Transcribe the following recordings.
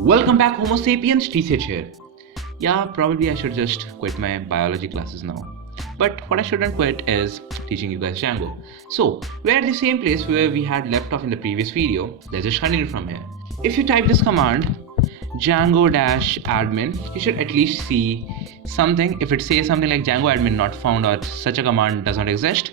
Welcome back, Homo sapiens. TCH here. Yeah, probably I should just quit my biology classes now. But what I shouldn't quit is teaching you guys Django. So, we're at the same place where we had left off in the previous video. Let's just continue from here. If you type this command, Django-admin, you should at least see something. If it says something like Django admin not found or such a command does not exist,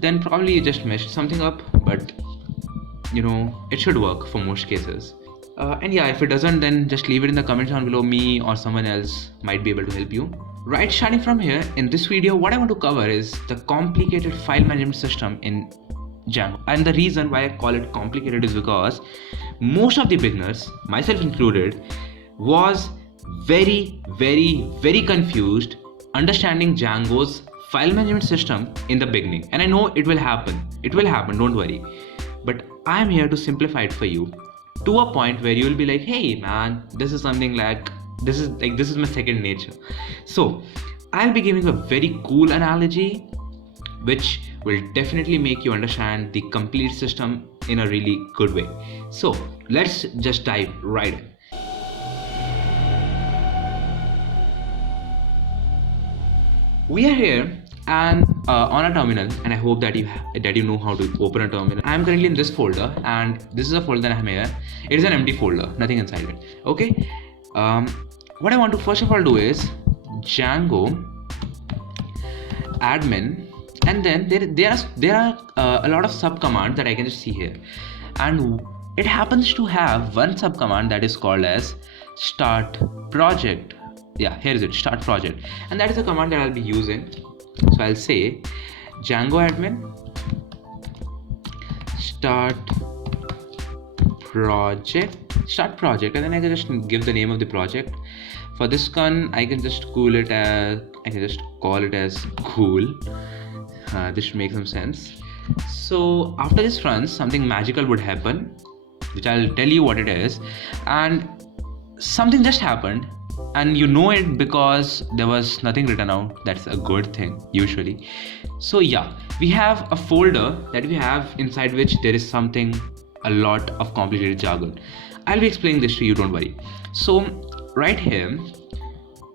then probably you just messed something up, but it should work for most cases. And yeah, if it doesn't, then just leave it in the comments down below. Me or someone else might be able to help you. Right, starting from here, in this video, what I want to cover is the complicated file management system in Django. And the reason why I call it complicated is because most of the beginners, myself included, was very confused understanding Django's file management system in the beginning. And I know it will happen, don't worry. But I'm here to simplify it for you to a point where you will be like, hey man, this is something like this is my second nature. So I'll be giving a very cool analogy which will definitely make you understand the complete system in a really good way. So let's just dive right in. We are here and on a terminal, and I hope that you know how to open a terminal. I'm currently in this folder, and this is a folder that I'm here. It is an empty folder, nothing inside it. Okay. What I want to first of all do is Django admin, and then there are a lot of sub commands that I can just see here, and it happens to have one sub command that is called as start project. Yeah, here is it, start project, and that is the command that I'll be using. So I'll say Django admin start project, and then I can just give the name of the project. For this one, I can just call it as cool. This should make some sense. So after this runs, something magical would happen, which I'll tell you what it is, and something just happened. And you know it because there was nothing written out. That's a good thing usually. So yeah, we have a folder that we have inside which there is a lot of complicated jargon. I'll be explaining this to you, don't worry. So right here,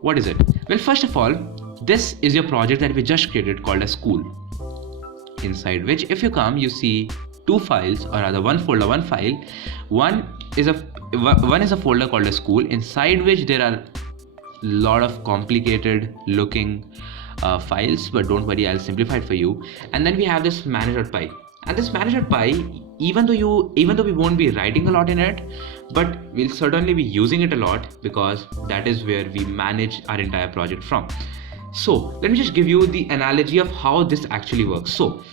what is it? Well, first of all, this is your project that we just created called as school, inside which if you come, you see two files, or rather one folder, one file. One is a folder called as school, inside which there are lot of complicated looking files, but don't worry, I'll simplify it for you. And then we have this manage.py, and this manage.py, even though we won't be writing a lot in it, but we'll certainly be using it a lot because that is where we manage our entire project from. So let me just give you the analogy of how this actually works. So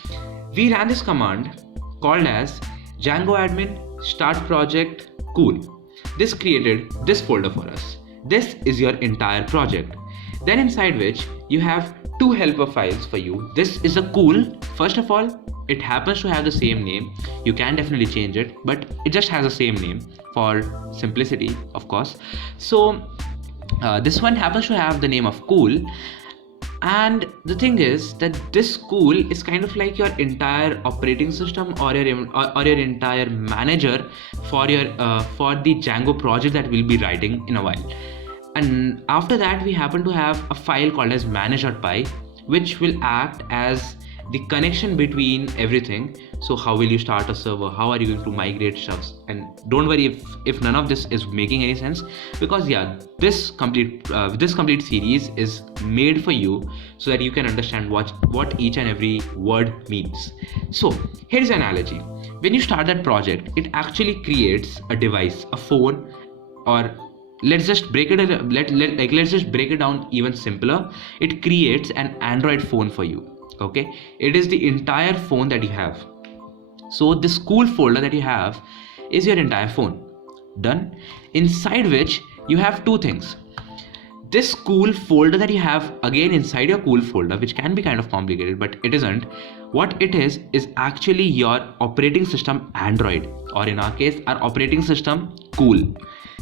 we ran this command called as Django admin start project cool. This created this folder for us. This is your entire project. Then inside which you have two helper files for you. This is a cool. First of all, it happens to have the same name. You can definitely change it, but it just has the same name for simplicity, of course. So this one happens to have the name of cool. And the thing is that this cool is kind of like your entire operating system or your entire manager for the Django project that we'll be writing in a while. And after that, we happen to have a file called as manage.py, which will act as the connection between everything. So how will you start a server? How are you going to migrate stuff? And don't worry if none of this is making any sense, because yeah, this complete series is made for you so that you can understand what each and every word means. So here's an analogy. When you start that project, it actually creates a device, a phone, or let's just break it down even simpler. It creates an Android phone for you. Okay, it is the entire phone that you have. So this cool folder that you have is your entire phone. Done. Inside which you have two things. This cool folder that you have again inside your cool folder, which can be kind of complicated, but it isn't. What it is actually your operating system Android, or in our case, our operating system cool.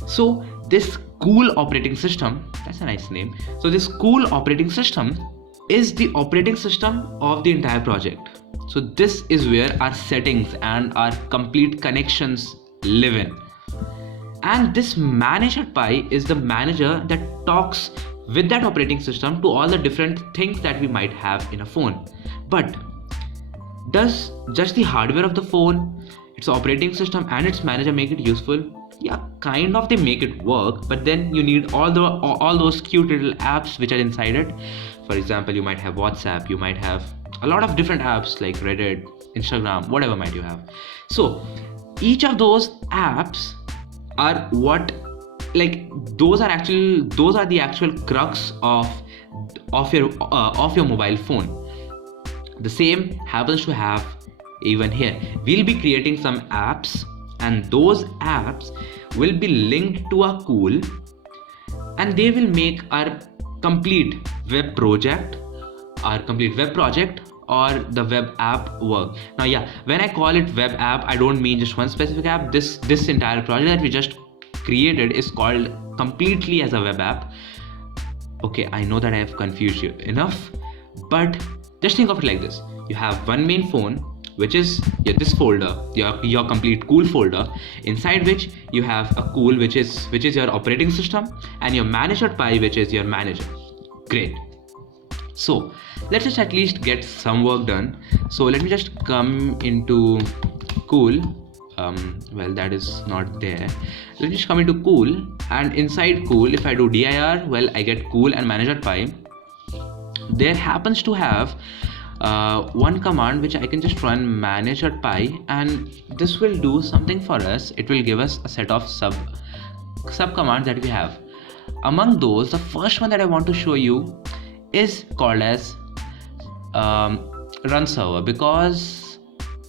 So this cool operating system, that's a nice name. So this cool operating system is the operating system of the entire project. So this is where our settings and our complete connections live in. And this manage.py is the manager that talks with that operating system to all the different things that we might have in a phone. But does just the hardware of the phone, its operating system and its manager make it useful? Yeah, kind of, they make it work, but then you need all those cute little apps which are inside it. For example, you might have WhatsApp, you might have a lot of different apps like Reddit, Instagram, whatever might you have. So each of those apps are what, like, those are the actual crux of your mobile phone. The same happens to have even here. We'll be creating some apps, and those apps will be linked to a cool, and they will make our complete web project or the web app work. Now yeah, when I call it web app, I don't mean just one specific app. This entire project that we just created is called completely as a web app. Okay, I know that I have confused you enough, but just think of it like this. You have one main phone, which is this folder, your complete cool folder, inside which you have a cool, which is your operating system, and your manage.py, which is your manager. Great. So let's just at least get some work done. So let me just come into cool. Well, that is not there. Let me just come into cool, and inside cool, if I do dir, well, I get cool and manage.py. There happens to have one command which I can just run manage.py, and this will do something for us. It will give us a set of sub commands that we have. Among those, the first one that I want to show you is called as run server, because,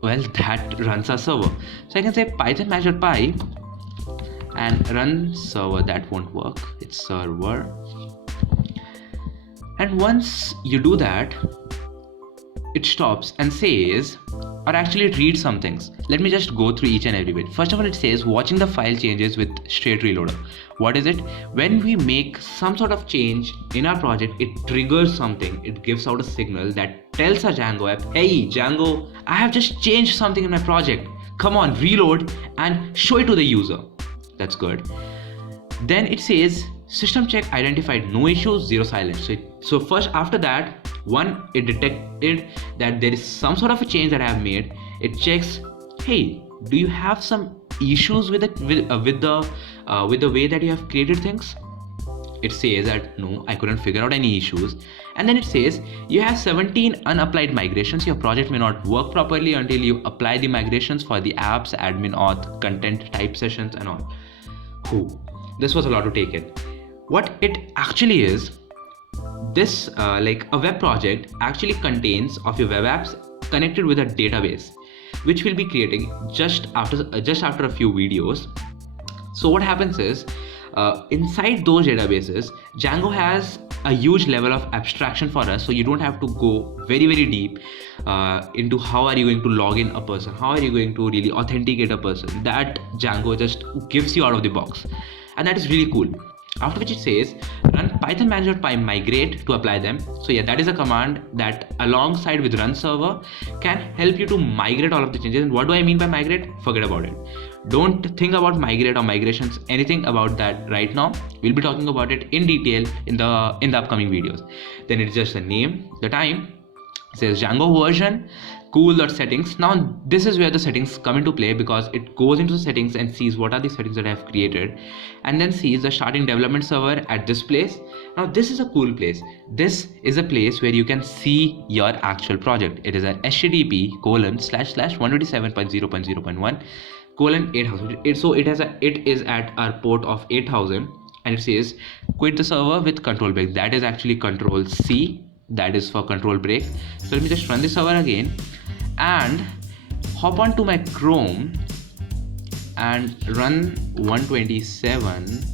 well, that runs our server. So I can say python manage.py and run server. That won't work, it's server. And once you do that, it stops and says, or actually it reads some things. Let me just go through each and every bit. First of all, it says watching the file changes with straight reloader. What is it? When we make some sort of change in our project, it triggers something. It gives out a signal that tells our Django app, hey Django, I have just changed something in my project. Come on, reload and show it to the user. That's good. Then it says system check identified no issues, zero silence. So first, after that, one, it detected that there is some sort of a change that I have made. It checks, hey, do you have some issues with it, with the way that you have created things? It says that no, I couldn't figure out any issues. And then it says you have 17 unapplied migrations. Your project may not work properly until you apply the migrations for the apps, admin auth, content type sessions and all. This was a lot to take in. What it actually is, this like a web project actually contains of your web apps connected with a database, which we'll be creating just after a few videos. So what happens is, inside those databases, Django has a huge level of abstraction for us, so you don't have to go very deep into how are you going to log in a person, how are you going to really authenticate a person. That Django just gives you out of the box, and that is really cool. After which it says run python manage.py migrate to apply them. So yeah, that is a command that alongside with run server can help you to migrate all of the changes. And what do I mean by migrate? Forget about it. Don't think about migrate or migrations, anything about that right now. We'll be talking about it in detail in the upcoming videos. Then it's just the name, the time, it says Django version, cool.settings. Now this is where the settings come into play, because it goes into the settings and sees what are the settings that I have created, and then sees the starting development server at this place. Now this is a cool place. This is a place where you can see your actual project. It is a http://127.0.0.1:8000. So it is at our port of 8000, and it says quit the server with control break. That is actually control C. That is for control break. So let me just run the server again and hop on to my Chrome and run 127,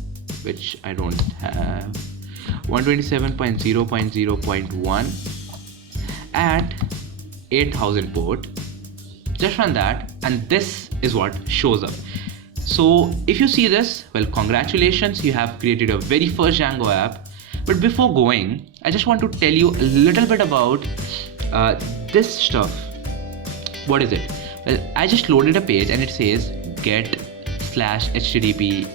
which I don't have, 127.0.0.1 at 8000 port. Just run that, and this is what shows up. So if you see this, well, congratulations, you have created your very first Django app. But before going, I just want to tell you a little bit about this stuff. What is it? Well, I just loaded a page and it says get/http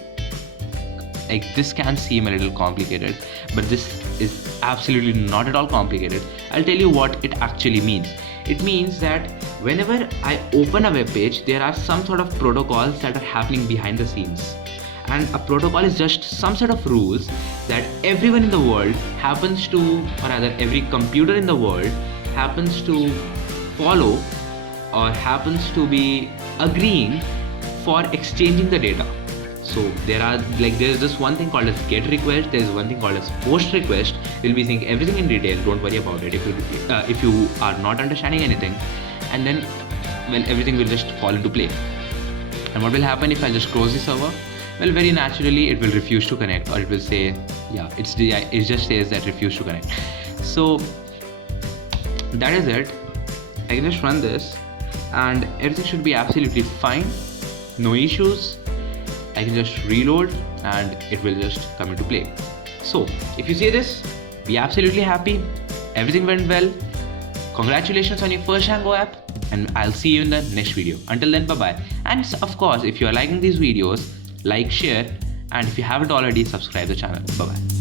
like this can seem a little complicated, but this is absolutely not at all complicated. I'll tell you what it actually means. It means that whenever I open a web page, there are some sort of protocols that are happening behind the scenes. And a protocol is just some set of rules that everyone in the world happens to, or rather every computer in the world happens to follow, or happens to be agreeing for exchanging the data. So there's this one thing called as get request, there's one thing called as post request. We'll be seeing everything in detail, don't worry about it if you are not understanding anything. And then, well, everything will just fall into play. And what will happen if I just close the server? Well, very naturally it will refuse to connect, or it will say, yeah, it just says that refuse to connect. So that is it. I can just run this and everything should be absolutely fine, no issues. I can just reload and it will just come into play. So if you see this, be absolutely happy, everything went well. Congratulations on your first Django app, and I'll see you in the next video. Until then, bye bye. And of course, if you are liking these videos, like, share, and if you haven't already, subscribe the channel. Bye bye.